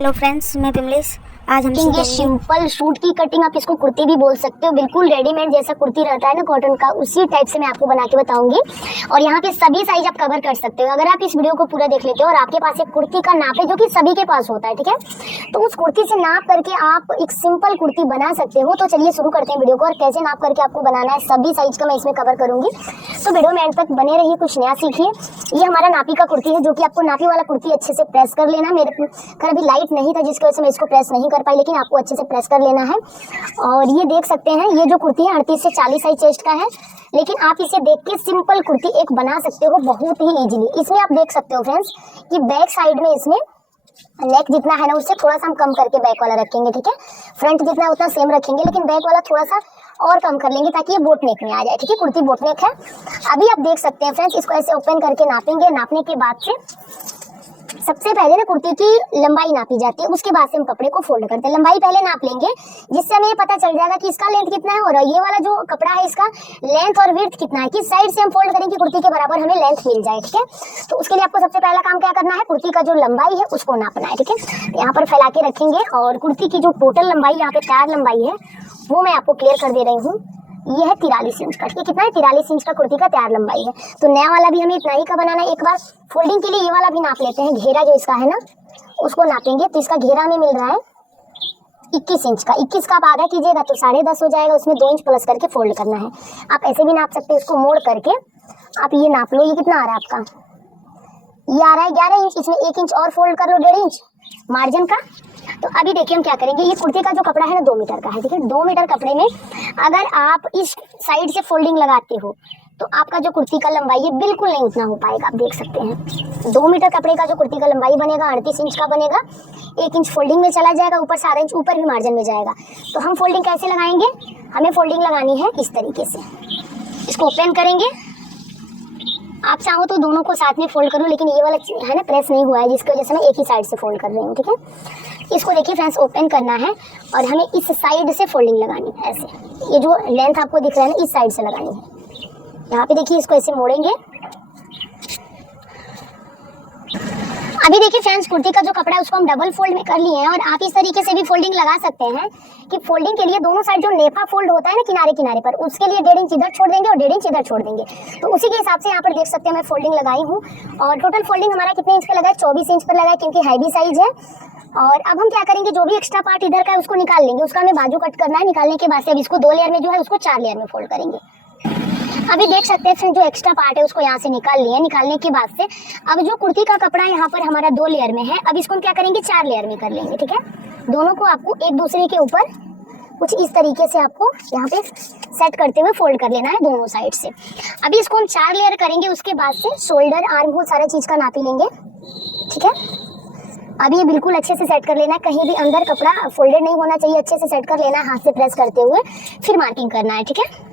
Hello friends, मैं पिमलेश। आज हम ये सिंपल सूट की कटिंग, आप इसको कुर्ती भी बोल सकते हो। बिल्कुल रेडीमेड जैसा कुर्ती रहता है ना कॉटन का, उसी टाइप से मैं आपको बना के बताऊंगी। और यहाँ पे सभी साइज आप कवर कर सकते हो अगर आप इस वीडियो को पूरा देख लेते हो और आपके पास एक कुर्ती का नाप है जो कि सभी के पास होता है, ठीक है। तो उस कुर्ती से नाप करके आप एक सिंपल कुर्ती बना सकते हो। तो चलिए शुरू करते हैं वीडियो को। और कैसे नाप करके आपको बनाना है, सभी साइज का मैं इसमें कवर करूंगी। तो वीडियो में एंड तक बने रहिए, कुछ नया सीखिए। ये हमारा नापी का कुर्ती है, जो कि आपको नापी वाला कुर्ती अच्छे से प्रेस कर लेना। मेरे घर अभी लाइट नहीं था जिसकी वजह से मैं इसको प्रेस नहीं कर पाई, लेकिन आपको अच्छे से प्रेस कर लेना है। और ये देख सकते हैं, ये जो कुर्ती है 38 से 40 साइज चेस्ट का है। लेकिन आप इसे देख के सिंपल कुर्ती एक बना सकते हो बहुत ही इजीली। इसमें आप देख सकते हो फ्रेंड्स कि बैक साइड में इसमें नेक जितना है ना, उससे थोड़ा सा हम कम करके बैक वाला रखेंगे, ठीक है। फ्रंट जितना है उतना सेम रखेंगे, लेकिन बैक वाला थोड़ा सा और कम कर लेंगे ताकि ये बोट नेक में आ जाए, ठीक है। कुर्ती बोट नेक है। अभी आप देख सकते हैं फ्रेंड्स, इसको ऐसे ओपन करके नापेंगे। नापने के बाद से सबसे पहले ना कुर्ती की लंबाई नापी जाती है, उसके बाद से हम कपड़े को फोल्ड करते हैं। लंबाई पहले नाप लेंगे, जिससे हमें ये पता चल जाएगा कि इसका लेंथ कितना है और ये वाला जो कपड़ा है इसका लेंथ और विड्थ कितना है, किस साइड से हम फोल्ड करेंगे कुर्ती के बराबर हमें लेंथ मिल जाए, ठीक है। तो उसके लिए आपको सबसे पहला काम क्या करना है, कुर्ती का जो लंबाई है उसको नापना है, ठीक है। यहाँ पर फैला के रखेंगे और कुर्ती की जो टोटल लंबाई यहाँ पे तैयार लंबाई है वो मैं आपको क्लियर कर दे रही हूँ। ये है 43 इंच का, ठीक है। कितना है, 43 इंच का कुर्ती का तैयार लंबाई है। तो नया वाला भी हमें इतना ही का बनाना है। एक बार फोल्डिंग के लिए ये वाला भी नाप लेते हैं। घेरा जो इसका है ना उसको नापेंगे। तो इसका घेरा हमें मिल रहा है 21 इंच का। 21 का आप आधा कीजिएगा तो 10.5 हो जाएगा। उसमें 2 इंच प्लस करके फोल्ड करना है। आप ऐसे भी नाप सकते हैं, इसको मोड़ करके आप ये नाप लो। ये कितना आ रहा है आपका, ये आ रहा है 11 इंच। इसमें 1 इंच और फोल्ड कर लो, 1.5 इंच मार्जिन का। तो अभी देखिए हम क्या करेंगे। ये कुर्ती का जो कपड़ा है ना 2 मीटर का है, ठीक है। 2 मीटर कपड़े में अगर आप इस साइड से फोल्डिंग लगाते हो तो आपका जो कुर्ती का लंबाई है बिल्कुल नहीं उतना हो पाएगा। आप देख सकते हैं 2 मीटर कपड़े का जो कुर्ती का लंबाई बनेगा 38 इंच का बनेगा। 1 इंच फोल्डिंग में चला जाएगा, ऊपर 7 इंच ऊपर भी मार्जिन में जाएगा। तो हम फोल्डिंग कैसे लगाएंगे, हमें फोल्डिंग लगानी है इस तरीके से। इसको ओपन करेंगे। आप चाहो तो दोनों को साथ में फोल्ड करो, लेकिन ये वाला है ना प्रेस नहीं हुआ है, जिसकी वजह से मैं एक ही साइड से फोल्ड कर रही हूँ, ठीक है। इसको देखिए फ्रेंड्स, ओपन करना है और हमें इस साइड से फोल्डिंग लगानी है ऐसे। ये जो लेंथ आपको दिख रहा है ना इस साइड से लगानी है। यहाँ पे देखिए, इसको ऐसे मोड़ेंगे। अभी देखिए फ्रेंड्स, कुर्ती का जो कपड़ा है उसको हम डबल फोल्ड में कर लिए हैं। और आप इस तरीके से भी फोल्डिंग लगा सकते हैं कि फोल्डिंग के लिए दोनों साइड जो नेफा फोल्ड होता है ना किनारे किनारे पर, उसके लिए 1.5 इंच इधर छोड़ देंगे और 1.5 इंच इधर छोड़ देंगे। तो उसी के हिसाब से यहाँ पर देख सकते हैं मैं फोल्डिंग लगाई हूँ। और टोटल फोल्डिंग हमारा कितने इंच पे लगा है, 24 इंच पर लगा है, क्योंकि हैवी साइज है। और अब हम क्या करेंगे, जो भी एक्स्ट्रा पार्ट इधर का है उसको निकाल लेंगे। उसका हमें बाजू कट करना है। निकालने के बाद से अब इसको 2 लेयर में जो है उसको 4 लेयर में फोल्ड करेंगे। अभी देख सकते हैं फ्रेंड, जो एक्स्ट्रा पार्ट है उसको यहाँ से निकाल लिए। निकालने के बाद से अब जो कुर्ती का कपड़ा यहाँ पर हमारा 2 लेयर में है, अब इसको हम क्या करेंगे 4 लेयर में कर लेंगे, ठीक है। दोनों को आपको एक दूसरे के ऊपर कुछ इस तरीके से आपको यहाँ पे सेट करते हुए फोल्ड कर लेना है दोनों साइड से। अभी इसको हम 4 लेयर करेंगे। उसके बाद से शोल्डर आर्म होल सारा चीज का नापी लेंगे, ठीक है। अभी ये बिल्कुल अच्छे से सेट कर लेना है, कहीं भी अंदर कपड़ा फोल्डेड नहीं होना चाहिए। अच्छे से सेट कर लेना है हाथ से प्रेस करते हुए, फिर मार्किंग करना है, ठीक है।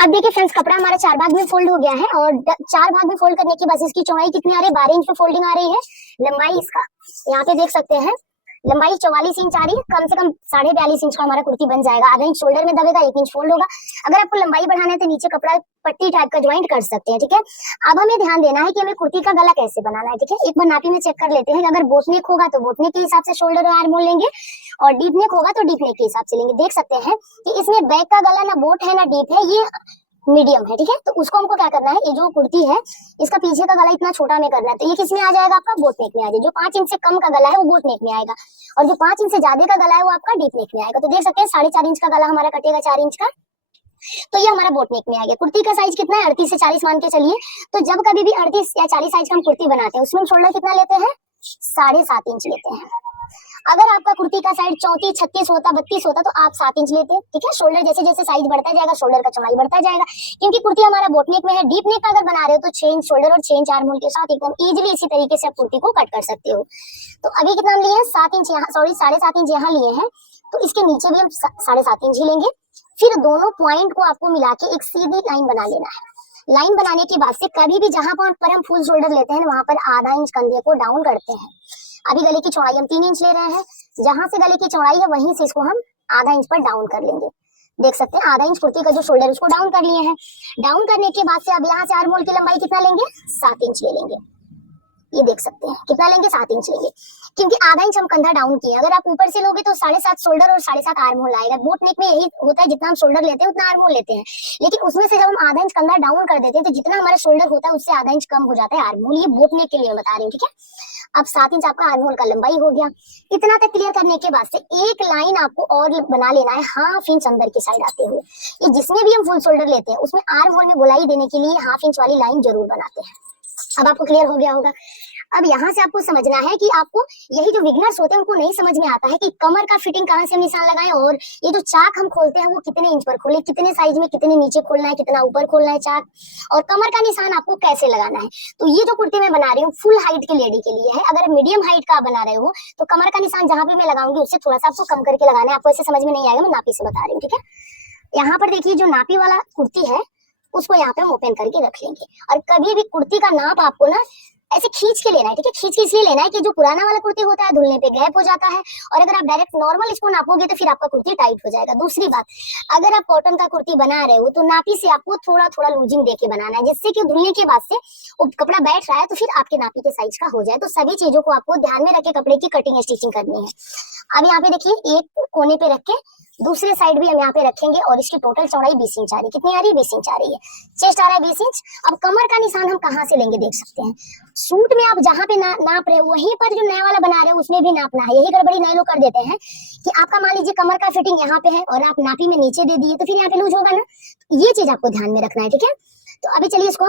अब देखिए फ्रेंड्स, कपड़ा हमारा 4 भाग में फोल्ड हो गया है। और 4 भाग में फोल्ड करने के बाद इसकी चौड़ाई कितनी आ रही है, 12 इंच पे फोल्डिंग आ रही है। लंबाई इसका यहाँ पे देख सकते हैं, लंबाई 44 इंच आ रही है। कम से कम 42.5 इंच का हमारा कुर्ती बन जाएगा। आधा इंच शोल्डर में दबेगा, 1 इंच फोल्ड होगा। अगर आपको लंबाई बढ़ाना है तो नीचे कपड़ा पट्टी टाइप का ज्वाइंट कर सकते हैं, ठीक है। अब हमें ध्यान देना है कि हमें कुर्ती का गला कैसे बनाना है, ठीक है। एक बार नापी में चेक कर लेते हैं। अगर बोटनेक होगा तो बोटनेक के हिसाब से शोल्डर और आर्म मोल लेंगे, और डीप नेक होगा तो डीप नेक के हिसाब से लेंगे। देख सकते हैं कि इसमें बैक का गला ना बोट है ना डीप है, ये मीडियम है, ठीक है। तो उसको हमको क्या करना है, ये जो कुर्ती है इसका पीछे का गला इतना छोटा में करना है। तो ये किस में आ जाएगा, आपका बोट नेक में आ जाएगा। जो 5 इंच से कम का गला है वो बोट नेक में आएगा, और जो 5 इंच से ज्यादा का गला है वो आपका डीप नेक में आएगा। तो देख सकते हैं 4.5 इंच का गला हमारा कटेगा 4 इंच का, तो ये हमारा बोट नेक में आ गया। कुर्ती का साइज कितना है, 38 से 40 मान के चलिए। तो जब कभी भी 38 या 40 साइज का हम कुर्ती बनाते हैं उसमें हम शोल्डर कितना लेते हैं, 7.5 इंच लेते हैं। अगर आपका कुर्ती का साइज 34, 36 होता, 32 होता तो आप 7 इंच लेते, ठीक है। शोल्डर जैसे जैसे साइज बढ़ता जाएगा शोल्डर का चौड़ाई बढ़ता जाएगा, क्योंकि कुर्ती हमारा बोटनेक में है। डीप नेक का अगर बना रहे हो तो 6 इंच शोल्डर और 6 इंच आर्म होल के साथ एकदम इजीली इसी तरीके से आप कुर्ती को कट कर सकते हो। तो अभी कितना हम लिए हैं, 7 इंच यहाँ, सॉरी 7.5 इंच यहाँ लिए हैं। तो इसके नीचे भी हम 7.5 इंच ही लेंगे। फिर दोनों पॉइंट को आपको मिला के एक सीधी लाइन बना लेना है। लाइन बनाने के बाद से कभी भी जहां पर हम फुल शोल्डर लेते हैं वहां पर आधा इंच कंधे को डाउन करते हैं। अभी गले की चौड़ाई हम 3 इंच ले रहे हैं। जहां से गले की चौड़ाई है वहीं से इसको हम आधा इंच पर डाउन कर लेंगे। देख सकते हैं आधा इंच कुर्ती का जो शोल्डर उसको डाउन कर लिए हैं। डाउन करने के बाद से अब यहाँ से आर्म होल की लंबाई कितना लेंगे, 7 इंच ले लेंगे। ये देख सकते हैं कितना लेंगे, 7 इंच लेंगे, क्योंकि आधा इंच हम कंधा डाउन किए। अगर आप ऊपर से लोगे तो 7.5 शोल्डर और 7.5 आर्म होल आएगा। बोट नेक में यही होता है, जितना हम शोल्डर लेते हैं उतना आर्म होल लेते हैं, लेकिन उसमें से जब हम आधा इंच कंधा डाउन कर देते हैं तो जितना हमारा शोल्डर होता है उससे आधा इंच कम हो जाता है आर्म होल। ये बोट नेक के लिए मैं बता रही हूँ, ठीक है। अब 7 इंच आपका आर्म होल का लंबाई हो गया। इतना तक क्लियर करने के बाद से एक लाइन आपको और बना लेना है 1/2 इंच अंदर की साइड आते हुए। ये जिसमें भी हम फुल शोल्डर लेते हैं उसमें आर्म होल में गोलाई देने के लिए 1/2 इंच वाली लाइन जरूर बनाते हैं। अब आपको क्लियर हो गया होगा। अब यहाँ से आपको समझना है कि आपको, यही जो बिगनर्स होते हैं उनको नहीं समझ में आता है कि कमर का फिटिंग कहाँ से हम निशान लगाएं, और ये जो चाक हम खोलते हैं वो कितने इंच पर खोले, कितने साइज में, कितने नीचे खोलना है, कितना ऊपर खोलना है चाक, और कमर का निशान आपको कैसे लगाना है। तो ये जो कुर्ती मैं बना रही हूँ फुल हाइट की लेडी के लिए है। अगर मीडियम हाइट का आप बना रहे हो तो कमर का निशान जहाँ पे मैं लगाऊंगी उससे थोड़ा सा आपको कम करके लगाना है। आपको ऐसे समझ में नहीं आएगा, मैं नापी से बता रही हूँ, ठीक है। यहाँ पर देखिए जो नापी वाला कुर्ती है उसको यहाँ पे हम ओपन करके रख लेंगे, और कभी भी कुर्ती का नाप आपको ना ऐसे खींच के लेना है, ठीक है। खींच के इसलिए लेना है कि जो पुराना वाला कुर्ती होता है धुलने पे गैप हो जाता है, और अगर आप डायरेक्ट नॉर्मल इसको नापोगे तो फिर आपका कुर्ती टाइट हो जाएगा। दूसरी बात, अगर आप कॉटन का कुर्ती बना रहे हो तो नापी से आपको थोड़ा थोड़ा लूजिंग देके बनाना है, जिससे कि धुलने के बाद से वो कपड़ा बैठ रहा है तो फिर आपके नापी के साइज का हो जाए। तो सभी चीजों को आपको ध्यान में रख के कपड़े की कटिंग स्टिचिंग करनी है। अब यहाँ पे देखिए एक कोने पे रख के दूसरे साइड भी हम यहाँ पे रखेंगे, और इसकी टोटल चौड़ाई 20 इंच आ रही है। कितनी आ रही है? 20 इंच आ रही है। चेस्ट आ रहा है 20 इंच। अब कमर का निशान हम कहाँ से लेंगे देख सकते हैं। सूट में आप जहाँ पे नाप रहे हो वहीं पर जो नया वाला बना रहे हो उसमें भी नापना है। यही गड़बड़ी नए लोग कर देते हैं कि आपका मान लीजिए कमर का फिटिंग यहाँ पे है और आप नापी में नीचे दे दिए तो फिर यहाँ पे लूज होगा ना। ये चीज आपको ध्यान में रखना है, ठीक है। तो अभी चलिए इसको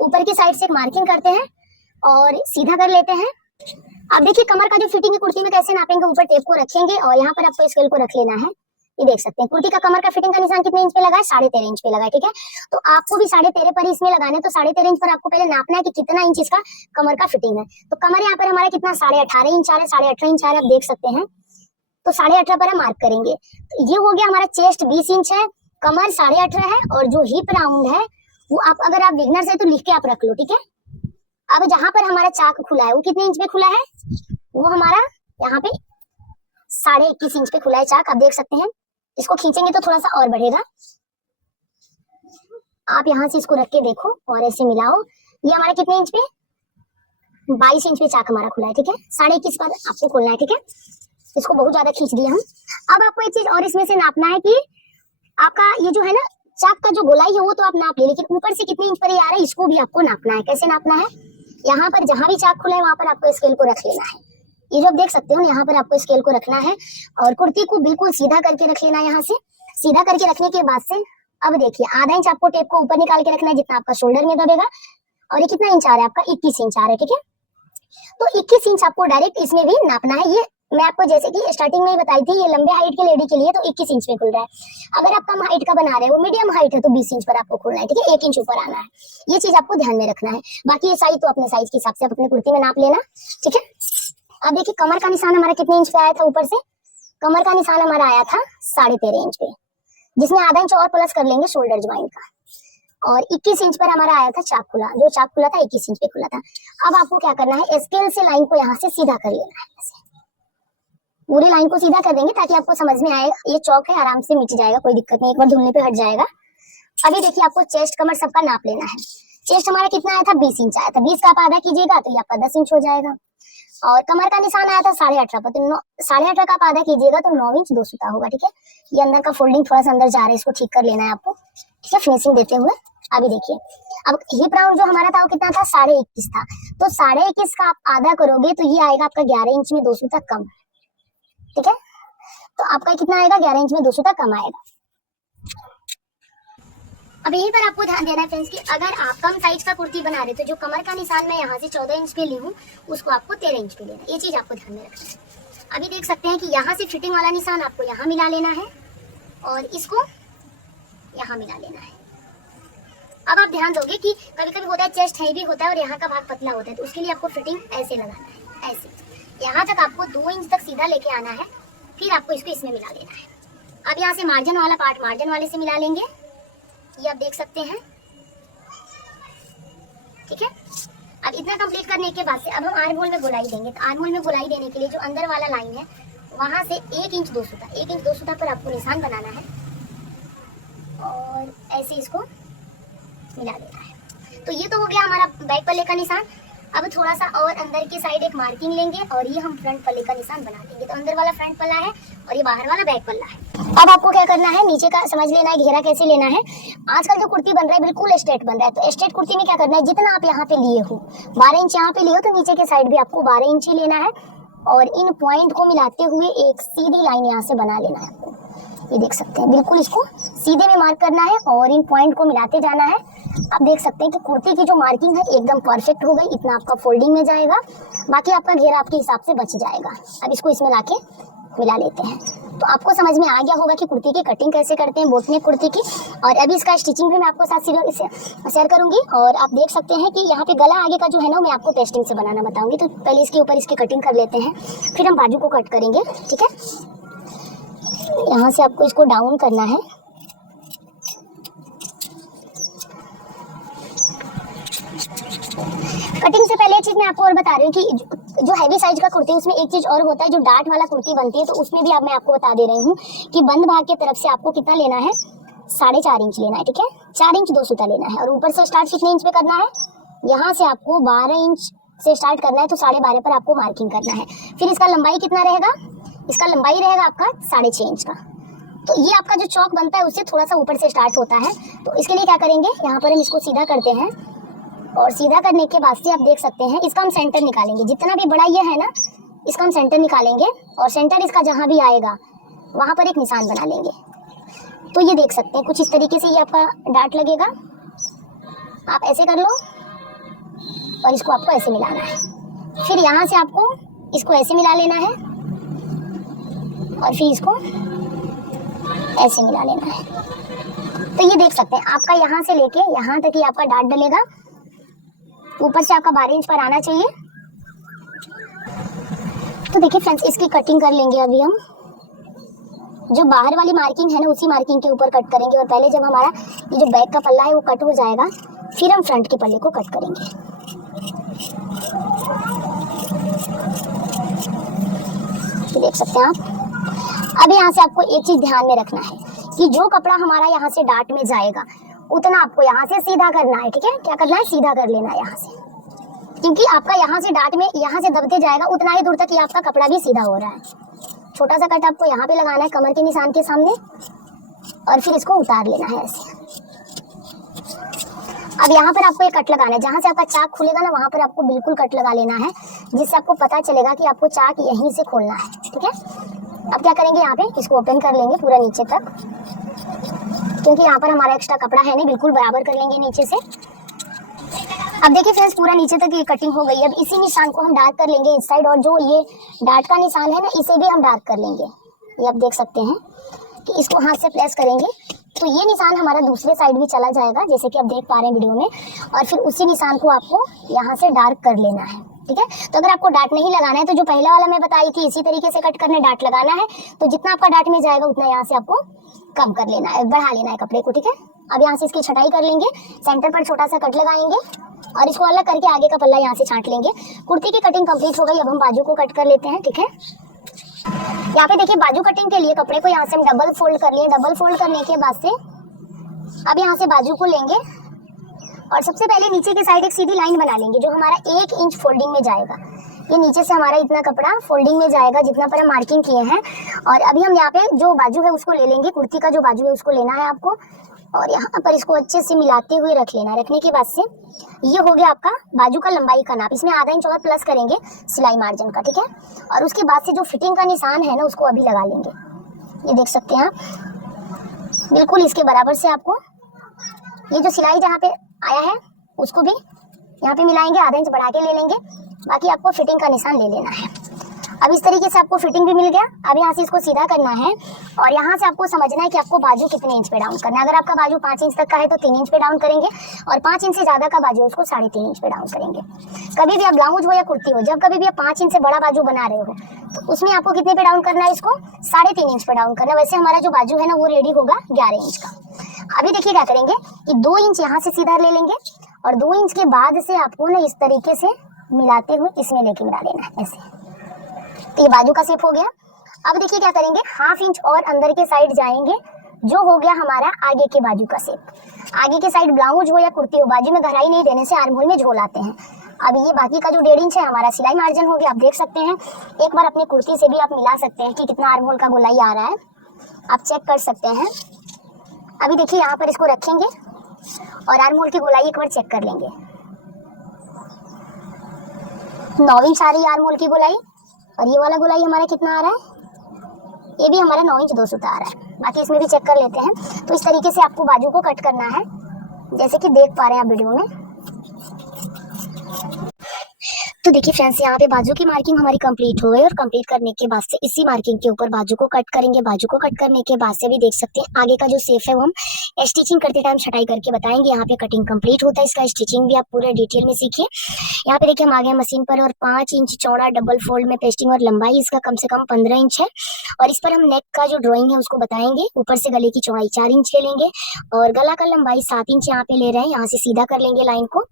ऊपर की साइड से एक मार्किंग करते हैं और सीधा कर लेते हैं। अब देखिए कमर का जो फिटिंग है कुर्ती में कैसे नापेंगे, ऊपर टेप को रखेंगे और यहाँ पर आपको स्केल को रख लेना है। ये देख सकते हैं कुर्ती का कमर का फिटिंग का निशान कितने इंच पे लगा है? 13.5 इंच पे लगा है, ठीक है। तो आपको भी 13.5 पर इसमें लगाना है। तो 13.5 इंच पर आपको पहले नापना है कि कितना इंच इसका कमर का फिटिंग है। तो कमर यहाँ पर हमारा कितना 18.5 इंच आ रहा है, 18.5 इंच आ रहा है, आप देख सकते हैं। तो 18.5 पर हम मार्क करेंगे। तो ये हो गया हमारा चेस्ट 20 इंच है, कमर 18.5 है, और जो हिप राउंड है वो आप, अगर आप बिगनर्स है तो लिख के आप रख लो, ठीक है। अब जहां पर हमारा चाक खुला है वो कितने इंच पे खुला है? वो हमारा यहाँ पे 21.5 इंच पे खुला है चाक, आप देख सकते हैं। इसको खींचेंगे तो थोड़ा सा और बढ़ेगा। आप यहाँ से इसको रख के देखो और ऐसे मिलाओ। ये हमारा कितने इंच पे? 22 इंच पे चाक हमारा खुला है, ठीक है। 21.5 पर आपको खोलना है, ठीक है। इसको बहुत ज्यादा खींच दिया हम। अब आपको एक चीज और इसमें से नापना है कि आपका ये जो है ना चाक का जो गोलाई है वो तो आप नाप ले, लेकिन ऊपर से कितने इंच पर ये आ रहा है इसको भी आपको नापना है। कैसे नापना है? यहाँ पर जहां भी चाक खुला है वहां पर आपको स्केल को रख लेना है। ये जो आप देख सकते हो यहाँ पर आपको स्केल को रखना है और कुर्ती को बिल्कुल सीधा करके रख लेना है। यहाँ से सीधा करके रखने के बाद से अब देखिए आधा इंच आपको टेप को ऊपर निकाल के रखना है जितना आपका शोल्डर में दबेगा। और ये कितना इंच आ रहा है आपका? 21 इंच आ रहा है, ठीक है। तो 21 इंच आपको डायरेक्ट इसमें भी नापना है। ये मैं आपको जैसे कि स्टार्टिंग में ही बताई थी, ये लंबे हाइट के लेडी के लिए तो 21 इंच में खुल रहा है। अगर आप कम हाइट का बना रहे हो, मीडियम हाइट है, तो 20 इंच पर आपको खोलना है, ठीक है। 1 इंच ऊपर आना है। ये चीज आपको ध्यान में रखना है। बाकी ये साइज तो अपने साइज के हिसाब से आप अपनी कुर्ती में नाप लेना, ठीक है। अब देखिए कमर का निशान हमारा कितने इंच पे आया था? ऊपर से कमर का निशान हमारा आया था 13.5 इंच पे, जिसमें आधा इंच और प्लस कर लेंगे शोल्डर ज्वाइंट का। और 21 इंच पर हमारा आया था चाक खुला, जो चाक खुला था 21 इंच पे खुला था। अब आपको क्या करना है, स्केल से लाइन को यहाँ से सीधा कर लेना है। ऐसे पूरी लाइन को सीधा कर देंगे ताकि आपको समझ में आए। ये चौक है, आराम से मिट जाएगा, कोई दिक्कत नहीं, एक बार धुलने पे हट जाएगा। अभी देखिए आपको चेस्ट कमर सबका नाप लेना है। चेस्ट हमारा कितना आया था? 20 इंच आया था। 20 का आप आधा कीजिएगा तो ये आपका 10 इंच हो जाएगा। और कमर का निशान आया था 18.5 पर, तो 18.5 का आप आधा कीजिएगा तो 9 इंच 2 सूता होगा, ठीक है। ये अंदर का फोल्डिंग थोड़ा सा अंदर जा रहा है, इसको ठीक कर लेना है आपको, ठीक है, फिनिशिंग देते हुए। अभी देखिए अब हिप राउंड जो हमारा था वो कितना था? 21.5 था। तो 21.5 का आप आधा करोगे तो ये आएगा आपका 11 इंच में 2 सूता कम, ठीक है। तो आपका कितना आएगा? 11 इंच में 2 सूता कम आएगा। अब यहीं पर आपको ध्यान देना है फ्रेंड्स कि अगर आप कम साइज का कुर्ती बना रहे तो जो कमर का निशान मैं यहाँ से 14 इंच पे ली हूँ उसको आपको 13 इंच पे लेना है। ये चीज आपको ध्यान में रखना है। अभी देख सकते हैं कि यहाँ से फिटिंग वाला निशान आपको यहाँ मिला लेना है और इसको यहाँ मिला लेना है। अब आप ध्यान दोगे कि कभी कभी होता है चेस्ट हैवी होता है और यहाँ का भाग पतला होता है, तो उसके लिए आपको फिटिंग ऐसे लगाना है, ऐसे यहाँ तक आपको 2 इंच तक सीधा लेके आना है, फिर आपको इसको इसमें मिला देना है। अब यहाँ से मार्जिन वाला पार्ट मार्जिन वाले से मिला लेंगे, ये आप देख सकते हैं, ठीक है। अब इतना कंप्लीट करने के बाद से अब हम आर्म होल में गोलाई देंगे। तो आर्म होल में गोलाई देने के लिए जो अंदर वाला लाइन है वहां से 1 इंच 2 सूता, 1 इंच 2 सूता पर आपको निशान बनाना है और ऐसे इसको मिला देना है। तो ये तो हो गया हमारा बैक पल्ले का निशान। अब थोड़ा सा और अंदर की साइड एक मार्किंग लेंगे और ये हम फ्रंट पल्ले का निशान बना लेंगे। तो अंदर वाला फ्रंट पल्ला है और ये बाहर वाला बैक पल्ला है। अब आपको क्या करना है, नीचे का समझ लेना है घेरा कैसे लेना है। आजकल जो कुर्ती बन रहा है बिल्कुल स्ट्रेट बन रहा है, तो स्ट्रेट कुर्ती में क्या करना है, जितना आप यहाँ पे लिए हो 12 इंच यहाँ पे लिए हो तो नीचे के साइड भी आपको 12 इंच ही लेना है और इन पॉइंट को मिलाते हुए एक सीधी लाइन यहाँ से बना लेना है आपको। ये देख सकते हैं, बिल्कुल इसको सीधे में मार्क करना है और इन पॉइंट को मिलाते जाना है। आप देख सकते हैं कि कुर्ती की जो मार्किंग है एकदम परफेक्ट हो गई, इतना आपका फोल्डिंग में जाएगा, बाकी आपका घेरा आपके हिसाब से बच जाएगा। अब इसको इसमें लाके मिला लेते हैं। तो आपको समझ में आ गया होगा कि कुर्ती की कटिंग कैसे करते हैं, बोटनेक कुर्ती की। और अभी इसका स्टिचिंग भी मैं आपको साथ शेयर करूंगी। और आप देख सकते हैं कि यहाँ पे गला आगे का जो है ना मैं आपको पेस्टिंग से बनाना बताऊंगी। तो पहले इसके ऊपर इसकी कटिंग कर लेते हैं, फिर हम बाजू को कट करेंगे। ठीक है, यहाँ से आपको इसको डाउन करना है। कटिंग से पहले एक चीज मैं आपको और बता रही हूँ कि जो हैवी साइज का कुर्ती है उसमें एक चीज और होता है, जो डार्ट वाला कुर्ती बनती है तो उसमें भी अब मैं आपको बता दे रही हूँ कि बंद भाग की तरफ से आपको कितना लेना है, 4.5 इंच लेना है। ठीक है, 4 इंच 2 सूता लेना है। और ऊपर से स्टार्ट कितने इंच पे करना है, यहाँ से आपको 12 इंच से स्टार्ट करना है, तो 12.5 पर आपको मार्किंग करना है। फिर इसका लंबाई कितना रहेगा, इसका लंबाई रहेगा आपका 6.5 इंच का। तो ये आपका जो चौक बनता है उससे थोड़ा सा ऊपर से स्टार्ट होता है। तो इसके लिए क्या करेंगे, यहाँ पर हम इसको सीधा करते हैं और सीधा करने के बाद से आप देख सकते हैं इसका हम सेंटर निकालेंगे। जितना भी बड़ा ये है ना इसका हम सेंटर निकालेंगे और सेंटर इसका जहाँ भी आएगा वहाँ पर एक निशान बना लेंगे। तो ये देख सकते हैं कुछ इस तरीके से ये आपका डार्ट लगेगा। आप ऐसे कर लो और इसको आपको ऐसे मिलाना है। फिर यहाँ से आपको इसको ऐसे मिला लेना है और फिर इसको ऐसे मिला लेना है। तो ये देख सकते हैं आपका यहाँ से लेके यहाँ तक ही आपका डार्ट डलेगा। ऊपर से आपका 12 इंच पर आना चाहिए। तो देखिए फ्रेंड्स, इसकी कटिंग कर लेंगे। अभी हम जो बाहर वाली मार्किंग है ना उसी मार्किंग के ऊपर कट करेंगे। और पहले जब हमारा ये जो बैक का पल्ला है वो कट हो जाएगा फिर हम फ्रंट के पल्ले को कट करेंगे। तो देख सकते हैं आप। अब यहाँ से आपको एक चीज ध्यान में रखना है कि जो कपड़ा हमारा यहाँ से डार्ट में जाएगा उतना आपको यहाँ से सीधा करना है। ठीक है, क्या करना है, सीधा कर लेना है यहाँ से, क्योंकि आपका यहाँ से डार्ट में यहाँ से दबते जाएगा उतना ही दूर तक ये आपका कपड़ा भी सीधा हो रहा है। छोटा सा कट आपको यहाँ पे लगाना है कमर के निशान के सामने और फिर इसको उतार लेना है ऐसे। अब यहाँ पर आपको एक कट लगाना है, जहाँ से आपका चाक खुलेगा ना वहाँ पर आपको बिल्कुल कट लगा लेना है, जिससे आपको पता चलेगा कि आपको चाक यहीं से खोलना है। ठीक है, अब क्या करेंगे, यहाँ पे इसको ओपन कर लेंगे पूरा नीचे तक, क्योंकि यहाँ पर हमारा एक्स्ट्रा कपड़ा है नहीं, बिल्कुल बराबर कर लेंगे नीचे से। अब देखिए फ्रेंड्स, पूरा नीचे तक ये कटिंग हो गई। अब इसी निशान को हम डार्क कर लेंगे इस साइड, और जो ये डार्ट का निशान है ना इसे भी हम डार्क कर लेंगे। ये आप देख सकते हैं कि इसको हाथ से प्रेस करेंगे तो ये निशान हमारा दूसरे साइड भी चला जाएगा, जैसे कि आप देख पा रहे हैं वीडियो में। और फिर उसी निशान को आपको यहाँ से डार्क कर लेना है। ठीक है, तो अगर आपको डार्ट नहीं लगाना है तो जो पहला वाला मैं बताई थी इसी तरीके से कट करना, डार्ट लगाना है तो जितना आपका डार्ट में जाएगा उतना यहाँ से आपको कम कर लेना है, बढ़ा लेना है कपड़े को। ठीक है, अब यहाँ से इसकी छटाई कर लेंगे, सेंटर पर छोटा सा कट लगाएंगे और इसको अलग करके आगे का पल्ला यहाँ से छांट लेंगे। कुर्ती की कटिंग कंप्लीट हो गई। अब हम बाजू को कट कर लेते हैं। ठीक है, यहाँ पे देखिए बाजू कटिंग के लिए कपड़े को यहाँ से हम डबल फोल्ड कर लिए। डबल फोल्ड करने के बाद से अब यहाँ से बाजू को लेंगे और सबसे पहले नीचे की साइड एक सीधी लाइन बना लेंगे जो हमारा 1 इंच फोल्डिंग में जाएगा। ये नीचे से हमारा इतना कपड़ा फोल्डिंग में जाएगा जितना पर हम मार्किंग किए हैं। और अभी हम यहाँ पे जो बाजू है उसको ले लेंगे, कुर्ती का जो बाजू है उसको लेना है आपको और यहाँ पर इसको अच्छे से मिलाते हुए रख लेना है। रखने के बाद से ये हो गया आपका बाजू का लंबाई का नाप। इसमें आधा इंच और प्लस करेंगे सिलाई मार्जिन का। ठीक है, और उसके बाद से जो फिटिंग का निशान है ना उसको अभी लगा लेंगे। ये देख सकते हैं आप, बिल्कुल इसके बराबर से आपको ये जो सिलाई जहाँ पे आया है उसको भी यहाँ पे मिलाएंगे, आधा इंच बढ़ा के ले लेंगे। बाकी आपको फिटिंग का निशान ले लेना है। अब इस तरीके से आपको फिटिंग भी मिल गया। अब यहाँ से इसको सीधा करना है और यहाँ से आपको समझना है कि आपको बाजू कितने इंच पे डाउन करना है। अगर आपका बाजू 5 इंच तक का है तो 3 इंच पे डाउन करेंगे और 5 इंच से ज्यादा का बाजू उसको 3.5 इंच पे डाउन करेंगे। कभी भी आप ब्लाउज हो या कुर्ती हो, जब कभी भी आप 5 इंच से बड़ा बाजू बना रहे हो तो उसमें आपको कितने पे डाउन करना है, इसको 3.5 इंच पे डाउन करना है। वैसे हमारा जो बाजू है ना वो रेडी होगा 11 इंच का। अभी देखिए क्या करेंगे कि 2 इंच यहाँ से सीधा ले लेंगे और 2 इंच के बाद से आपको ना इस तरीके से मिलाते हुए इसमें लेके मिला लेना है ऐसे। तो ये बाजू का शेप हो गया। अब देखिए क्या करेंगे, 1/2 इंच और अंदर के साइड जाएंगे, जो हो गया हमारा आगे के बाजू का शेप। आगे के साइड ब्लाउज हो या कुर्ती हो, बाजू में गहराई नहीं देने से आर्म होल में झोल आते हैं। अब ये बाकी का जो 1.5 इंच है हमारा सिलाई मार्जिन हो गया। आप देख सकते हैं, एक बार अपनी कुर्ती से भी आप मिला सकते हैं कि कितना आर्म होल का गोलाई आ रहा है, आप चेक कर सकते हैं। अभी देखिए यहाँ पर इसको रखेंगे और आर्म होल की गोलाई एक बार चेक कर लेंगे। 9 इंच आ रही है आर्म होल की गोलाई, और ये वाला गोलाई हमारा कितना आ रहा है, ये भी हमारा 9 इंच 2 सूता आ रहा है। बाकी इसमें भी चेक कर लेते हैं। तो इस तरीके से आपको बाजू को कट करना है, जैसे कि देख पा रहे हैं आप वीडियो में। तो देखिए फ्रेंड्स, यहाँ पे बाजू की मार्किंग हमारी कंप्लीट हो गई, और कंप्लीट करने के बाद से इसी मार्किंग के ऊपर बाजू को कट करेंगे। बाजू को कट करने के बाद से भी देख सकते हैं आगे का जो शेप है वो हम स्टिचिंग करते टाइम छटाई करके बताएंगे। यहाँ पे कटिंग कंप्लीट होता है, इसका स्टिचिंग भी आप पूरे डिटेल में सीखिए। यहाँ पे देखिए हम आ गए मशीन पर, और 5 इंच चौड़ा डबल फोल्ड में पेस्टिंग, और लंबाई इसका कम से कम 15 इंच है। और इस पर हम नेक का जो ड्राइंग है उसको बताएंगे। ऊपर से गले की चौड़ाई 4 इंच ले लेंगे, और गला का लंबाई 7 इंच यहाँ पे ले रहे हैं। यहाँ से सीधा कर लेंगे लाइन को।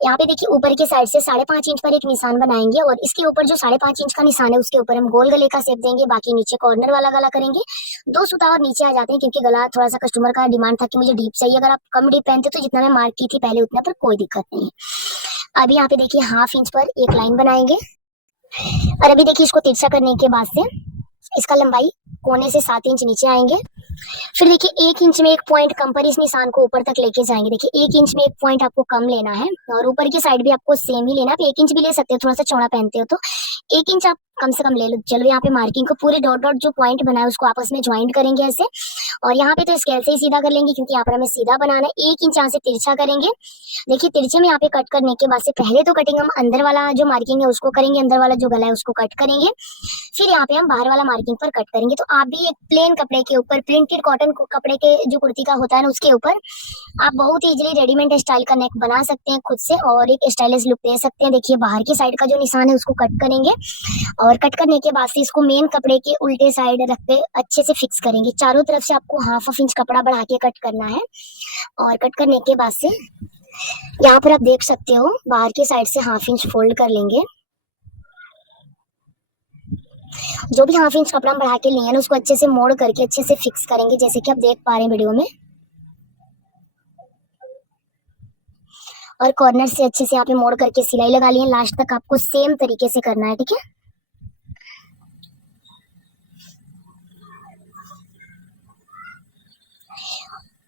यहाँ पे देखिए ऊपर के साइड से 5.5 इंच पर एक निशान बनाएंगे, और इसके ऊपर जो 5.5 इंच का निशान है उसके ऊपर हम गोल गले का शेप देंगे। बाकी नीचे कॉर्नर वाला गला करेंगे। 2 सूता और नीचे आ जाते हैं, क्योंकि गला थोड़ा सा कस्टमर का डिमांड था कि मुझे डीप चाहिए। अगर आप कम डीप पहनते तो जितना मैं मार्क की थी पहले उतना पर कोई दिक्कत नहीं है। अभी यहाँ पे देखिए 1/2 इंच पर एक लाइन बनाएंगे, और अभी देखिए इसको तिरछा करने के बाद से इसका लंबाई कोने से 7 इंच नीचे आएंगे। फिर देखिए 1 इंच में एक पॉइंट कम पर इस निशान को ऊपर तक लेके जाएंगे। देखिए 1 इंच में एक पॉइंट आपको कम लेना है, और ऊपर की साइड भी आपको सेम ही लेना है। आप 1 इंच भी ले सकते हो, थोड़ा सा चौड़ा पहनते हो तो 1 इंच आप कम से कम ले लो। चलो यहाँ पे मार्किंग को पूरे डॉट डॉट जो पॉइंट बनाए उसको आपस में ज्वाइंट करेंगे ऐसे, और यहाँ पे तो स्केल से ही सीधा कर लेंगे, क्योंकि यहाँ पर हमें सीधा बनाना है। 1 इंच यहाँ से तिरछा करेंगे। देखिए तिरछे में यहाँ पे कट करने के बाद से पहले तो कटिंग हम अंदर वाला जो मार्किंग है उसको करेंगे, अंदर वाला जो गला है उसको कट करेंगे। फिर यहाँ पे हम बाहर वाला मार्किंग पर कट करेंगे। तो आप भी एक प्लेन कपड़े के ऊपर, प्रिंटेड कॉटन कपड़े के जो कुर्ती का होता है ना उसके ऊपर आप बहुत इजीली रेडीमेड स्टाइल का नेक बना सकते हैं खुद से, और एक स्टाइलिश लुक दे सकते हैं। देखिए बाहर की साइड का जो निशान है उसको कट करेंगे, और कट करने के बाद से इसको मेन कपड़े के उल्टे साइड रख पे अच्छे से फिक्स करेंगे। चारों तरफ से आपको 1/2 इंच कपड़ा बढ़ा के कट करना है, और कट करने के बाद से यहाँ पर आप देख सकते हो बाहर की साइड से 1/2 इंच फोल्ड कर लेंगे। जो भी 1/2 इंच कपड़ा हम बढ़ा के लिए हैं ना उसको अच्छे से मोड़ करके अच्छे से फिक्स करेंगे, जैसे कि आप देख पा रहे हैं वीडियो में। और कॉर्नर से अच्छे से यहाँ पे मोड़ करके सिलाई लगा ली है। लास्ट तक आपको सेम तरीके से करना है, ठीक है।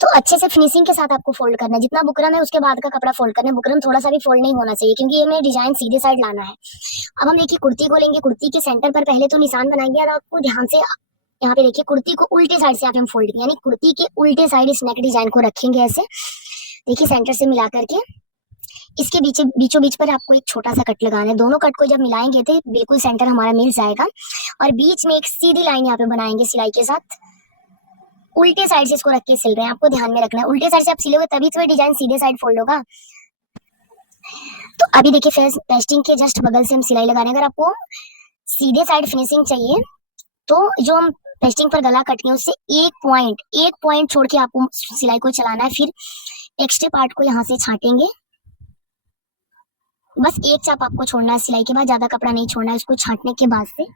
तो अच्छे से फिनिशिंग के साथ आपको फोल्ड करना है। जितना बुकरम है उसके बाद का कपड़ा फोल्ड करना है। बुकरम थोड़ा सा भी फोल्ड नहीं होना चाहिए, क्योंकि ये हमें डिजाइन सीधे साइड लाना है। अब हम देखिए कुर्ती को लेंगे, कुर्ती के सेंटर पर पहले तो निशान बनाएंगे, और आपको ध्यान से यहाँ पे देखिए कुर्ती को उल्टे साइड से आप हम फोल्ड यानी कुर्ती के उल्टे साइड इस नेक डिजाइन को रखेंगे ऐसे। देखिए सेंटर से मिला करके इसके बीचों बीच पर आपको एक छोटा सा कट लगाना है। दोनों कट को जब मिलाएंगे तो बिल्कुल सेंटर हमारा मिल जाएगा, और बीच में एक सीधी लाइन यहाँ पे बनाएंगे सिलाई के साथ। उल्टे साइड से इसको रख के सिल रहे हैं, आपको ध्यान में रखना है। उल्टे साइड से आप सिलोगे तभी तो डिजाइन सीधे साइड फोल्ड होगा। तो अभी देखिए पेस्टिंग के जस्ट बगल से हम सिलाई लगा रहे हैं। अगर आपको सीधे साइड फिनिशिंग चाहिए तो जो हम पेस्टिंग पर गला कट के उससे एक पॉइंट छोड़ के आपको सिलाई को चलाना है। फिर एक्स्ट्रा पार्ट को यहाँ से छाटेंगे, बस एक चाप आपको छोड़ना है सिलाई के बाद, ज्यादा कपड़ा नहीं छोड़ना है। उसको छाटने के बाद से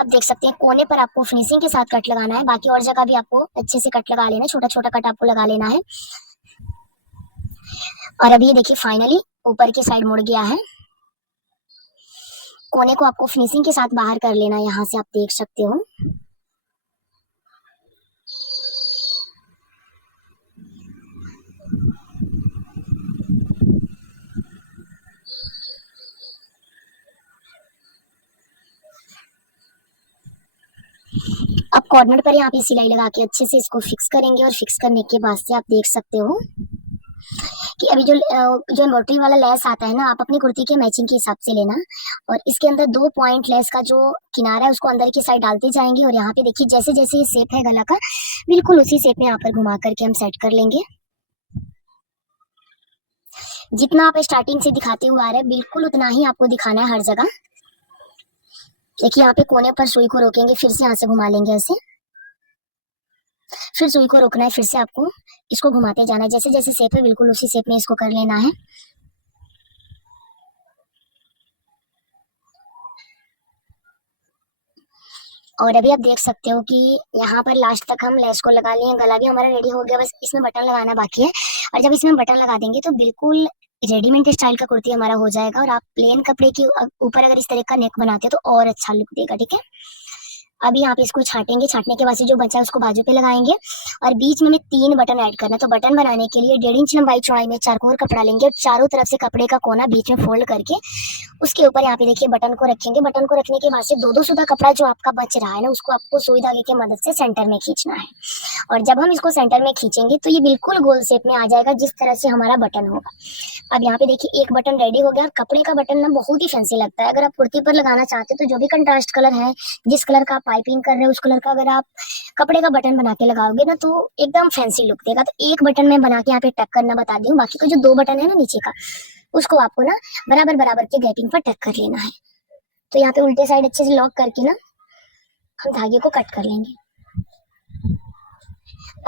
अब देख सकते हैं कोने पर आपको फिनिशिंग के साथ कट लगाना है। बाकी और जगह भी आपको अच्छे से कट लगा लेना है, छोटा छोटा कट आपको लगा लेना है। और अभी ये देखिए फाइनली ऊपर की साइड मुड़ गया है। कोने को आपको फिनिशिंग के साथ बाहर कर लेना है, यहाँ से आप देख सकते हो। अब कॉर्नर पर यहाँ पे सिलाई लगा के अच्छे से इसको फिक्स करेंगे, और फिक्स करने के बाद से आप देख सकते हो कि अभी जो एम्ब्रॉयडरी वाला लेस आता है ना, आप अपनी कुर्ती के मैचिंग के हिसाब से लेना, और इसके अंदर 2 पॉइंट लेस का जो किनारा है उसको अंदर की साइड डालते जाएंगे। और यहाँ पे देखिए जैसे जैसे ये शेप है गला का, बिल्कुल उसी शेप में यहाँ पर घुमा करके हम सेट कर लेंगे। जितना आप स्टार्टिंग से दिखाते हुए आ रहे हैं बिल्कुल उतना ही आपको दिखाना है हर जगह। देखिए यहाँ पे कोने पर सुई को रोकेंगे, फिर से यहाँ से घुमा लेंगे ऐसे, फिर सुई को रोकना है, फिर से आपको इसको घुमाते जाना है। जैसे जैसे शेप है बिल्कुल उसी शेप में इसको कर लेना है। और अभी आप देख सकते हो कि यहाँ पर लास्ट तक हम लेस को लगा लिए, गला भी हमारा रेडी हो गया, बस इसमें बटन लगाना बाकी है। और जब इसमें बटन लगा देंगे तो बिल्कुल रेडीमेड स्टाइल का कुर्ती हमारा हो जाएगा। और आप प्लेन कपड़े के ऊपर अगर इस तरह का नेक बनाते हो तो और अच्छा लुक देगा, ठीक है। अभी यहाँ पे इसको छाटेंगे, छाटने के बाद से जो बचा है उसको बाजू पे लगाएंगे और बीच में हमें 3 बटन ऐड करना है। तो बटन बनाने के लिए 1.5 इंच लंबाई चौड़ाई में चारकोर कपड़ा लेंगे और चारों तरफ से कपड़े का कोना बीच में फोल्ड करके उसके ऊपर यहाँ पे देखिए बटन को रखेंगे। बटन को रखने के बाद से 2-2 सूता कपड़ा जो आपका बच रहा है ना, उसको आपको सुई धागे की मदद से सेंटर में खींचना है। और जब हम इसको सेंटर में खींचेंगे तो ये बिल्कुल गोल शेप में आ जाएगा, जिस तरह से हमारा बटन होगा। अब यहाँ पे देखिए एक बटन रेडी हो गया। और कपड़े का बटन ना बहुत ही फैंसी लगता है। अगर आप कुर्ती पर लगाना चाहते हो तो जो भी कंट्रास्ट कलर है, जिस कलर का आप पाइपिंग कर रहे हो उस कलर का अगर आप कपड़े का बटन बना के लगाओगे ना तो एकदम फैंसी लुक देगा। तो एक बटन में बना के यहाँ पे टक करना बता दी हूँ। बाकी का जो 2 बटन है ना नीचे का, उसको आपको ना बराबर बराबर के गैपिंग पर टक कर लेना है। तो यहाँ पे उल्टे साइड अच्छे से लॉक करके ना हम धागे को कट कर लेंगे।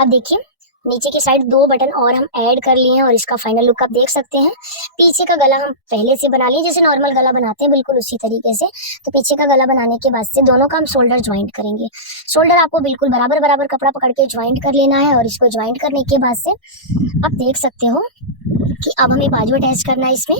अब देखिए नीचे की साइड 2 बटन और हम ऐड कर लिए हैं और इसका फाइनल लुक आप देख सकते हैं। पीछे का गला हम पहले से बना लिए, जैसे नॉर्मल गला बनाते हैं बिल्कुल उसी तरीके से। तो पीछे का गला बनाने के बाद से दोनों का हम शोल्डर ज्वाइंट करेंगे। शोल्डर आपको बिल्कुल बराबर बराबर कपड़ा पकड़ के ज्वाइंट कर लेना है। और इसको ज्वाइंट करने के बाद से आप देख सकते हो कि अब हमें बाजू अटैच करना है इसमें।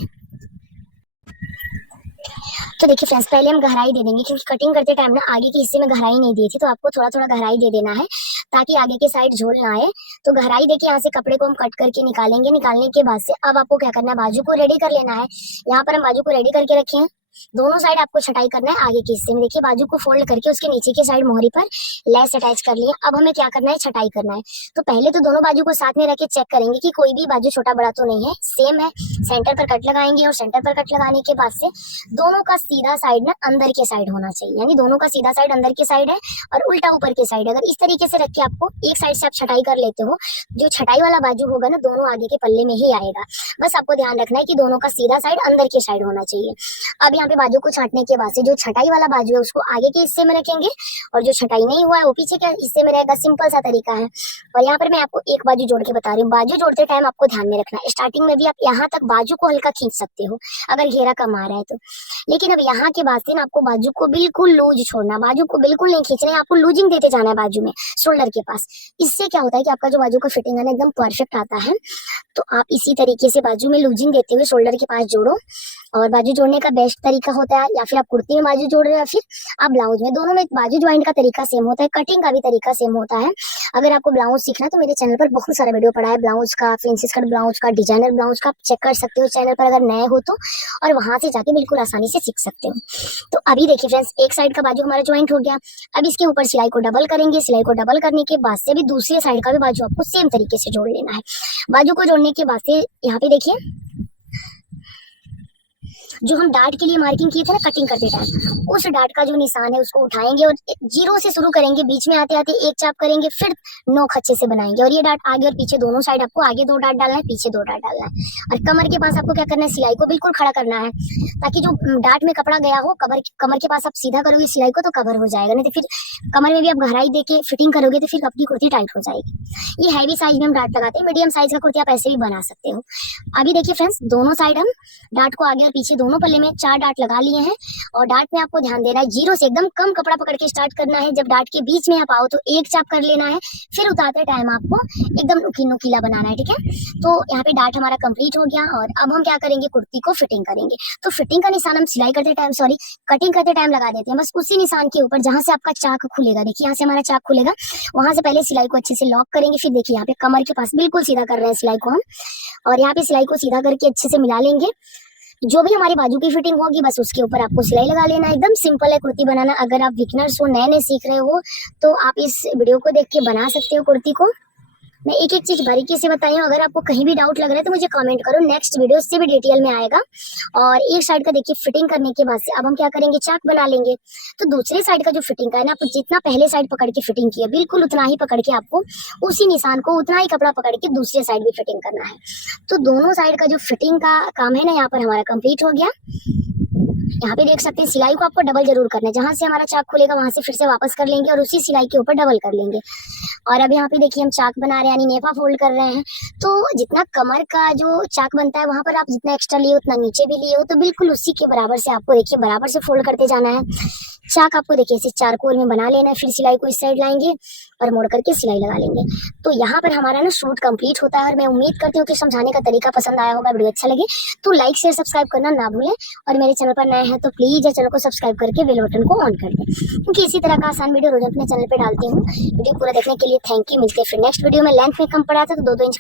तो देखिए फ्रेंड्स, पहले हम गहराई दे देंगे क्योंकि कटिंग करते टाइम ना आगे के हिस्से में गहराई नहीं दी थी, तो आपको थोड़ा थोड़ा गहराई दे देना है ताकि आगे के साइड झोल ना आए। तो गहराई देके यहाँ से कपड़े को हम कट करके निकालेंगे। निकालने के बाद से अब आपको क्या करना है, बाजू को रेडी कर लेना है। यहाँ पर हम बाजू को रेडी करके रखे हैं। दोनों साइड आपको छटाई करना है आगे के हिस्से में। देखिए बाजू को फोल्ड करके उसके नीचे की साइड मोहरी पर लेस अटैच कर लिया। अब हमें क्या करना है, छटाई करना है। तो पहले तो दोनों बाजू को साथ में रख के चेक करेंगे कि कोई भी बाजू छोटा बड़ा तो नहीं है, सेम है। सेंटर पर कट लगाएंगे और सेंटर पर कट लगाने के बाद से दोनों का सीधा साइड ना अंदर के साइड होना चाहिए, यानी दोनों का सीधा साइड अंदर के साइड है और उल्टा ऊपर के साइड। अगर इस तरीके से रख के आपको एक साइड से आप छटाई कर लेते हो, जो छटाई वाला बाजू होगा ना दोनों आगे के पल्ले में ही आएगा। बस आपको ध्यान रखना है कि दोनों का सीधा साइड अंदर के साइड होना चाहिए। अब यहाँ पे बाजू को छाटने के बाद से जो छटाई वाला बाजू है उसको आगे के हिस्से में रखेंगे और जो छटाई नहीं हुआ है वो पीछे के हिस्से में रहेगा। सिंपल सा तरीका है। और यहाँ पर मैं आपको एक बाजू जोड़ के बता रही हूँ। बाजू जोड़ते टाइम आपको ध्यान में रखना है, स्टार्टिंग में भी आप यहाँ तक बाजू को हल्का खींच सकते हो अगर घेरा कम आ रहा है तो। लेकिन अब यहाँ के बाद से ना आपको बाजू को बिल्कुल लूज छोड़ना, बाजू को बिल्कुल नहीं खींचना है, आपको लूजिंग देते जाना है बाजू में शोल्डर के पास। इससे क्या होता है कि आपका जो बाजू का फिटिंग है ना एकदम परफेक्ट आता है। तो आप इसी तरीके से बाजू में लूजिंग देते हुए शोल्डर के पास जोड़ो। और बाजू जोड़ने का बेस्ट तरीका होता है, या फिर आप कुर्ती में बाजू जोड़ रहे हो या फिर आप ब्लाउज में, दोनों में बाजू ज्वाइंट का तरीका सेम होता है, कटिंग का भी तरीका सेम होता है। अगर आपको ब्लाउज सीखना है तो मेरे चैनल पर बहुत सारा वीडियो पड़ा है ब्लाउज का, फैंसी कट ब्लाउज का, डिजाइनर ब्लाउज का, आप चेक कर सकते हो चैनल पर अगर नए हो तो, और वहां से जाके बिल्कुल आसानी से सीख सकते हो। तो अभी देखिए फ्रेंड्स, एक साइड का बाजू हमारा ज्वाइंट हो गया। अब इसके ऊपर सिलाई को डबल करेंगे। सिलाई को डबल करने के बाद से भी दूसरी साइड का भी बाजू आपको सेम तरीके से जोड़ लेना है। बाजू को जोड़ने के बाद से यहाँ पे देखिए जो हम डार्ट के लिए मार्किंग किए थे ना कटिंग करते टाइम, उस डार्ट का जो निशान है उसको उठाएंगे और 0 से शुरू करेंगे, बीच में आते आते एक चाप करेंगे, फिर 9 अच्छे से बनाएंगे। और ये डार्ट आगे और पीछे दोनों साइड आपको आगे 2 डार्ट डालना है, पीछे 2 डार्ट डालना है। और कमर के पास आपको क्या करना है, सिलाई को बिल्कुल खड़ा करना है ताकि जो डार्ट में कपड़ा गया हो कमर के पास आप सीधा करोगे सिलाई को तो कवर हो जाएगा, नहीं तो फिर कमर में भी आप गहराई देके फिटिंग करोगे तो फिर आपकी कुर्ती टाइट हो जाएगी। ये हैवी साइज में हम डार्ट लगाते हैं, मीडियम साइज का कुर्ती आप ऐसे भी बना सकते हो। अभी देखिए फ्रेंड्स, दोनों साइड हम डार्ट को आगे और पीछे दोनों पल्ले में 4 डार्ट लगा लिए हैं। और डार्ट में आपको ध्यान देना है 0 से एकदम कम कपड़ा पकड़ के स्टार्ट करना है। जब डार्ट के बीच में आप आओ तो एक चाप कर लेना है, फिर उतारते टाइम आपको एकदम नुकीला बनाना है, ठीक है। तो यहाँ पे डार्ट हमारा कंप्लीट हो गया और अब हम क्या करेंगे, कुर्ती को फिटिंग करेंगे। तो फिटिंग का निशान हम सिलाई करते टाइम कटिंग करते टाइम लगा देते हैं, बस उसी निशान के ऊपर जहां से आपका चाक खुलेगा। देखिए यहाँ से हमारा चाक खुलेगा, वहां से पहले सिलाई को अच्छे से लॉक करेंगे। फिर देखिए यहाँ पे कमर के पास बिल्कुल सीधा कर रहे हैं सिलाई को हम, और यहाँ पे सिलाई को सीधा करके अच्छे से मिला लेंगे। जो भी हमारी बाजू की फिटिंग होगी बस उसके ऊपर आपको सिलाई लगा लेना है। एकदम सिंपल है कुर्ती बनाना। अगर आप बिगिनर्स हो, नए नए सीख रहे हो तो आप इस वीडियो को देख के बना सकते हो कुर्ती को। मैं एक एक चीज बारीकी से बताई हूँ। अगर आपको कहीं भी डाउट लग रहा है तो मुझे कमेंट करो, नेक्स्ट वीडियो से भी डिटेल में आएगा। और एक साइड का देखिए फिटिंग करने के बाद से अब हम क्या करेंगे, चाक बना लेंगे। तो दूसरे साइड का जो फिटिंग का है ना, आपको जितना पहले साइड पकड़ के फिटिंग किया बिल्कुल उतना ही पकड़ के आपको उसी निशान को उतना ही कपड़ा पकड़ के दूसरे साइड भी फिटिंग करना है। तो दोनों साइड का जो फिटिंग का काम है ना यहाँ पर हमारा कंप्लीट हो गया। यहाँ पे देख सकते हैं सिलाई को आपको डबल जरूर करना है, जहां से हमारा चाक खुलेगा वहां से फिर से वापस कर लेंगे और उसी सिलाई के ऊपर डबल कर लेंगे। और अब यहाँ पे देखिए हम चाक बना रहे हैं, यानी नेफा फोल्ड कर रहे हैं। तो जितना कमर का जो चाक बनता है वहां पर आप जितना एक्स्ट्रा लिए उतना नीचे भी लिए हो, तो बिल्कुल उसी के बराबर से आपको देखिए बराबर से फोल्ड करते जाना है। चाक आपको देखिए इसे चारकोल में बना लेना है, फिर सिलाई को इस साइड लाएंगे और मोड़ करके सिलाई लगा लेंगे। तो यहाँ पर हमारा ना सूट कंप्लीट होता है और मैं उम्मीद करती हूँ कि समझाने का तरीका पसंद आया होगा, वीडियो अच्छा लगे तो लाइक शेयर सब्सक्राइब करना ना भूलें, और मेरे चैनल पर नए हैं तो प्लीज चैनल को सब्सक्राइब करके बेल बटन को ऑन कर दें, क्योंकि इसी तरह का आसान वीडियो रोज अपने चैनल पर डालती हूँ। वीडियो पूरा देखने के लिए थैंक यू। मिलते हैं फिर नेक्स्ट वीडियो में। लेंथ में कम पड़ा था तो 2-2 इंच